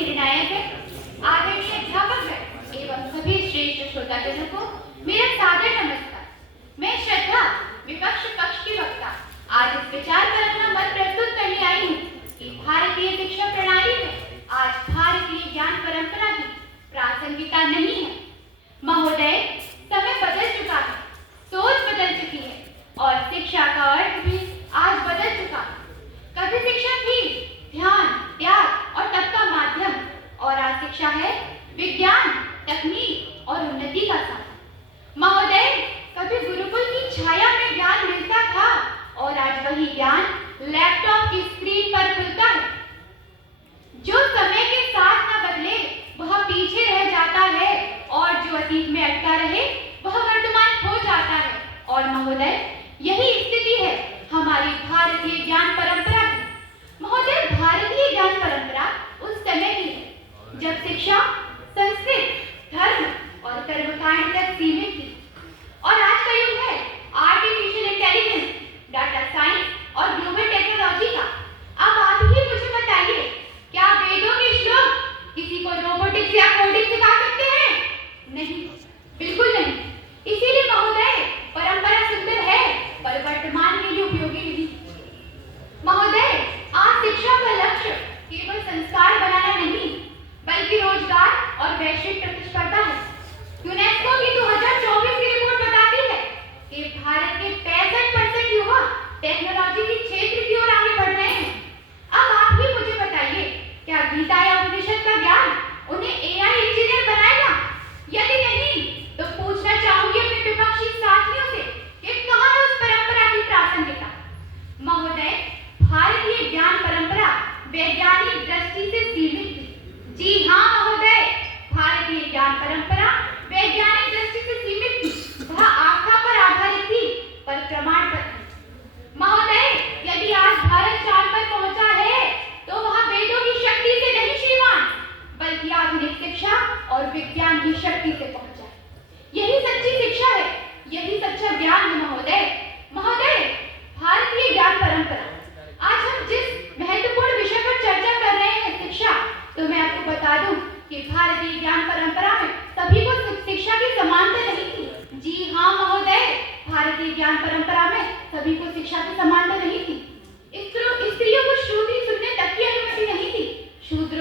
निर्णायक है। आदरणीय अध्यापक एवं सभी श्रेष्ठ श्रोताजनों को मेरा सादर नमस्कार। मैं श्रद्धा, विपक्ष पक्ष की वक्ता, आज इस विचार पर अपना मत प्रस्तुत करने आई हूँ कि भारतीय शिक्षा प्रणाली में आज भारतीय ज्ञान परंपरा की प्रासंगिकता नहीं है। महोदय, समय बदल चुका है, सोच बदल चुकी है और शिक्षा का अर्थ भी आज बदल चुका है। कभी शिक्षा थी ध्यान, त्याग और तप का माध्यम, और आज शिक्षा है विज्ञान, तकनीक और उन्नति का साधन। महोदय, कभी गुरुकुल की छाया में ज्ञान मिलता था और आज वही ज्ञान लैपटॉप की स्क्रीन पर खुलता है। जो समय के साथ न बदले वह पीछे रह जाता है और जो अतीत में अटका रहे वह वर्तमान खो जाता है। और महोदय, यही स्थिति है हमारी भारतीय ज्ञान परंपरा की। महोदय, भारतीय ज्ञान परंपरा उस समय की है जब शिक्षा संस्कृत, धर्म और कर्मकांड तक सीमित थी, और आज का युग है आर्टिफिशियल इंटेलिजेंस, डाटा साइंस और ग्लोबल टेक्नोलॉजी का। अब आप ही मुझे बताइए, क्या वेदों के श्लोक किसी को रोबोटिक्स या कोडिंग सिखा सकते हैं? नहीं, बिल्कुल नहीं। इसीलिए महोदय, परंपरा सुंदर है पर वर्तमान के लिए उपयोगी नहीं। महोदय, आज शिक्षा का लक्ष्य केवल संस्कार बनाना नहीं बल्कि रोजगार और वैश्विक प्रतिस्पर्धा है। यूनेस्को की 2024 की रिपोर्ट बताती है कि भारत के 65% युवा टेक्नोलॉजी के क्षेत्र की ओर आगे बढ़ रहे हैं। अब आप ही मुझे बताइए, क्या गीता या उपनिषद का ज्ञान उन्हें एआई इंजीनियर बनाएगा? यदि नहीं, तो पूछना चाहूंगी अपने विपक्षी साथियों से कि कहां है उस परंपरा की प्रासंगिकता? महोदय, भारतीय ज्ञान परंपरा वैज्ञानिक दृष्टि से सीमित थी। जी हाँ महोदय, भारतीय ज्ञान परंपरा वैज्ञानिक दृष्टि से सीमित थी। वह आस्था पर आधारित थी पर प्रमाण पर थी। महोदय, यदि आज भारत चांद पर पहुंचा है तो वह वेदों की शक्ति से नहीं श्रीमान, बल्कि आधुनिक शिक्षा और विज्ञान की शक्ति से पहुंचा है। यही सच्ची शिक्षा है, यही सच्चा ज्ञान है महोदय। महोदय, भारतीय ज्ञान परंपरा, आज हम जिस महत्वपूर्ण विषय पर चर्चा कर रहे हैं, शिक्षा, तो मैं आपको बता दूं कि भारतीय ज्ञान परंपरा में सभी को शिक्षा की समानता नहीं थी। जी हाँ महोदय, भारतीय ज्ञान परंपरा में सभी को शिक्षा की समानता नहीं थी। स्त्रियों को श्रुति सुनने तक की अनुमति नहीं थी। शूद्र